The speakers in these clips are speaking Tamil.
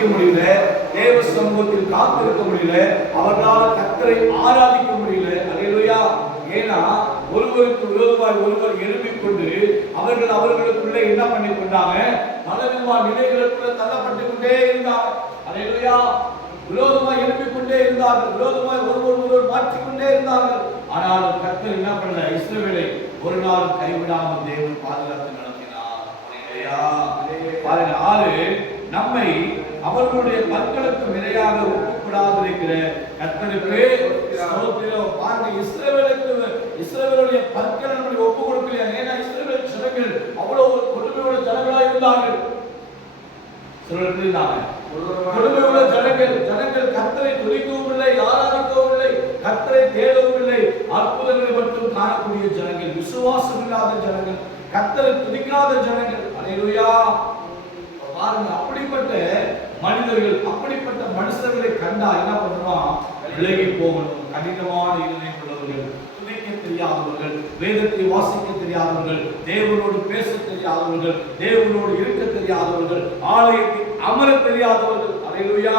ஜெபிக்க முடியல, தேவ சமூகத்தில் காத்திருக்க முடியல, அவர்களால் கர்த்தரை ஆராதிக்க முடியல. அல்லேலூயா. ஏன்னா ஒருவருக்கு விரோதமாய் ஒருவர் எழுப்பிக் கொண்டு அவர்களுக்குள்ளே என்ன பண்ணி கொண்டாங்க? பலவிதமான நிலைகளுக்குள்ள தள்ளப்பட்டு கொண்டே இருந்தாங்க. அல்லேலூயா. விரோதமாய் எழுப்பிக் கொண்டே இருந்தார்கள், விரோதமாய் ஒருவர் மாற்றிக்கொண்டே இருந்தார்கள். ஆனால் கர்த்தர் என்ன பண்ணல? இஸ்ரவேலை ஒரு நாள் கைவிடாமல் தேவன் பாதுகாத்து நடத்தினார். பாருங்க, 6 நம்மை அவர்களுடைய பற்களுக்கு இரையாக ஒப்புக்கூடாதிருக்கிற கர்த்தருக்கு ஸ்தோத்திரம். பாருங்க, இஸ்ரவேலுடைய பற்களை நம்மளுக்கு ஒப்பு கொடுக்கலையா? ஏன்னா இஸ்ரவேல் ஜனங்கள் அவ்வளவு கொடுமையோட ஜனங்களா இருந்தார்கள். கொடுமையுள்ள ஜனங்கள் கர்த்தரை துதிக்கவும் இல்லை, ஆராதிக்கவும் இல்லை, கர்த்தரை தேடவும் இல்லை. அற்புதங்களை மட்டும் காணக்கூடிய ஜனங்கள், விசுவாசம் இல்லாத ஜனங்கள், கர்த்தரை துதிக்காத ஜனங்கள். அல்லேலூயா. பாருங்க, அப்படிப்பட்ட மனிதர்கள், அப்படிப்பட்ட மனுஷர்களை கண்டா என்ன பண்ணுவான்? விலகி போகணும். கடினமான இருதயம் உள்ளவர்கள், துதிக்க தெரியாதவர்கள், வேதத்தை வாசிக்க தெரியாதவர்கள், தேவனோடு பேச தெரியாதவர்கள், தேவனோடு இருக்க தெரியாதவர்கள், ஆலயத்தில் அமர தெரியாதவர்கள். அல்லேலூயா.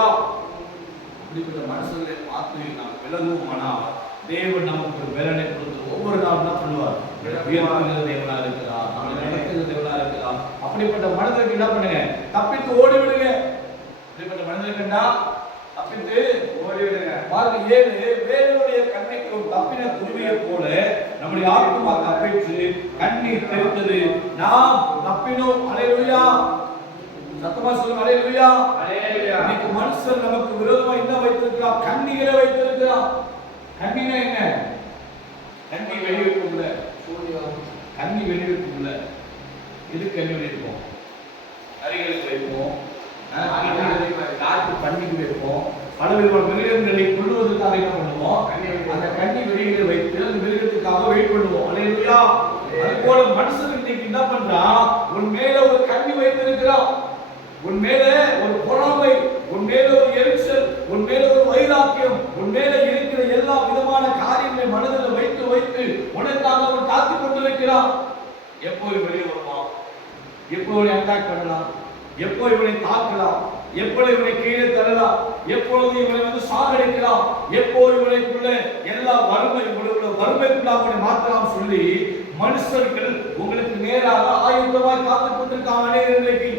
அப்படிப்பட்ட மனுஷர்களை பார்த்து நாம் விலகுவோமானால் தேவன் நமக்கு பலனை கொடுத்து ஒவ்வொரு நாளும் என்ன பண்ணுவார்? உயர்த்துகிற தேவனா இருக்கிறார், நம்மளை நடத்துகிற தேவனா இருக்கிறார். அப்படிப்பட்ட மனிதர்கள் என்ன பண்ணுங்க? தப்பித்து ஓடிவிடுங்க. அப்படிப்பட்ட மனிதர்கள்னா தப்பித்து ஓடிவிடுங்க. பாருங்க, 7 வேறொருடைய கண்ணிக்கும் தப்பின குருவியை போல நம்முடைய ஆத்மா தப்பிச்சு கண்ணீர் தெரித்தது, நாம் தப்பினோம். அல்லேலூயா. சத்தமா சொல்லுங்க, அல்லேலூயா. இன்னைக்கு மனுஷன் நமக்கு விரோதமா என்ன வைத்திருக்கிறான்? கண்ணிகளை வைத்திருக்கிறான். கண்ணினா என்ன? கண்ணி வெளியிருக்கும்ல, கண்ணி வெளியிருக்கும்ல. இது கண்ணி வெளியிருப்போம், கறிகளுக்கு வைப்போம், காட்டு பண்ணிக்கு வைப்போம், பலவிதமான மிருகங்களை கொள்வதற்காக என்ன பண்ணுவோம்? அந்த கண்ணி வெளியில வைத்து அந்த மிருகத்துக்காக வெயிட் பண்ணுவோம். அல்லேலூயா. அது போல மனுஷன் இன்னைக்கு என்ன பண்றான்? உன் மேல ஒரு கண்ணி வைத்திருக்கிறான், உன் மேல ஒரு பொறாமை, உன் மேல ஒரு எரிச்சல், உன் மேல ஒரு வைராக்கியம், உன் மேல இருக்கிற எல்லா விதமான காரியங்களை மனதில் வைத்து வைத்து உனக்காக அவன் காத்துக் கொண்டிருக்கிறான். எப்போ வெளியே வருவான்? எப்போ இவனை அட்டாக் பண்ணலாம்? எப்போ இவனை தாக்கலாம்? எப்பொழுது இவனை கீழே தரலாம்? எப்பொழுது இவனை சாகடிக்கலாம்? எப்போ இவனைக்குள்ள எல்லா வறுமைக்குள்ள அவனை மாற்றலாம் சொல்லி மனுஷர்கள் உங்களுக்கு நேராக ஆயுதமாய் காத்துக் கொண்டிருக்காங்க இன்றைக்கு.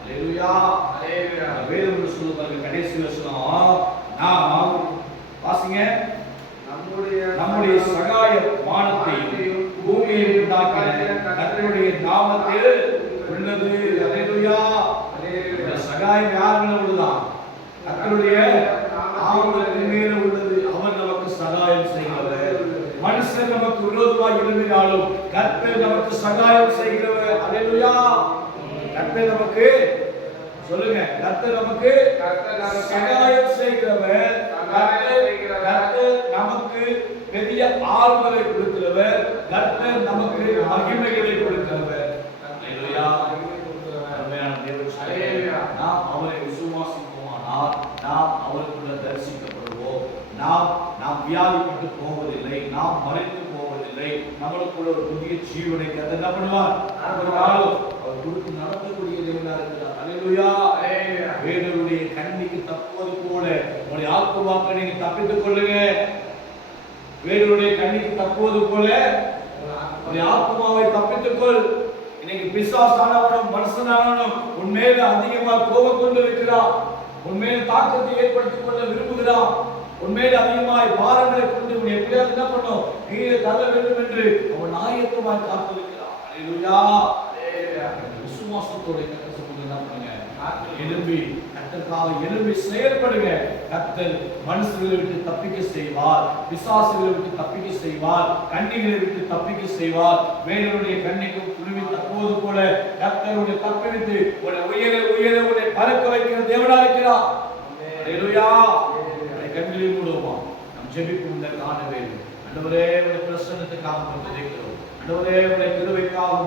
அல்லேலூயா. அல்லேலூயா. வேதம் சொல்லுவாங்க கடைசி வசனம், நாம் வாசிங்க, நம்முடைய சகாய வானத்தையும் பூமியை உண்டாக்கின கர்த்தருடைய நாமத்தில் உள்ளது. அல்லேலூயா. அல்லேலூயா. சகாயம் யார் மேல உள்ளதான்? கர்த்தருடைய நாமத்தின் மேல உள்ளது. அவர் நமக்கு சகாயம் செய்கிறவர். மனுஷன் நமக்கு விரோதமாக எழும்பினாலும் கர்த்தர் நமக்கு சகாயம் செய்கிறவர். அல்லேலூயா. கர்த்தர் நமக்கு, சொல்லுங்க, கர்த்தர் நமக்கு சகாயம் செய்கிறவர். கர்த்தர் நமக்கு பெரிய ஆறுதலை கொடுக்கிறவர். கர்த்தர் நமக்கு மகிமைகளை கொடுக்கிறவர். அல்லேலூயா. நாம் அவரை விசுவாசிப்போமானால் நாம் அவருக்குள்ள தரிசிக்கப்படுவோம். நாம் வியாதிப்பட்டு போவதில்லை, நாம் மறைத்து போவதில்லை. நம்மளுக்குள்ள ஒரு புதிய ஜீவனை கர்த்தர் என்ன பண்ணுவார்? அவர் கொடுத்து நடத்தக்கூடிய தேவனா இருக்கிறார். அல்லேலூயா. வேறொருடைய கண்ணிக்கு தப்புவது போல உங்களுடைய ஆத்துமாவை நீங்க தப்பித்துக் கொள்ளுங்க. வேறொருடைய கண்ணிக்கு தப்புவது போல உங்களுடைய ஆத்துமாவை தப்பித்துக் கொள். இன்னைக்கு பிசாசானவனும் மனுஷனானவனும் உன்மேல அதிகமா கோபம் கொண்டு இருக்கிறான், உன்மேல தாக்கத்தை ஏற்படுத்திக் கொள்ள விரும்புகிறான், உன்மேல அதிகமாய் பாரங்களை கொண்டு உன் எப்படியாவது என்ன பண்ணும்? கீழே தள்ள வேண்டும் என்று அவன் ஆயத்தமாய் காத்திருக்கிறான். அல்லேலூயா. விசுவாசத்தோட என்ன பண்ணுங்க? எழும்பி கர்த்தருக்காக எழும்பி செயல்படுங்க. கர்த்தர் மனுஷர்களை விட்டு தப்பிக்க செய்வார், பிசாசுகளை விட்டு தப்பிக்க செய்வார், கண்ணிகளை விட்டு தப்பிக்க செய்வார். வேறொருடைய கண்ணிக்கும் குருவி தப்புவது போல கர்த்தருடைய தப்பிவித்து உன்னை உயர உயர உன்னை பறக்க வைக்கிற தேவனா இருக்கிறார். அல்லேலூயா. கண்களை மூடுவோமா? நாம் ஜெபிக்கும் இந்த காண வேண்டும். ஆண்டவரே, உம்முடைய பிரசன்னத்துக்காக ஜெபிக்கிறோம். ஆண்டவரே, உம்முடைய கிருபைக்காக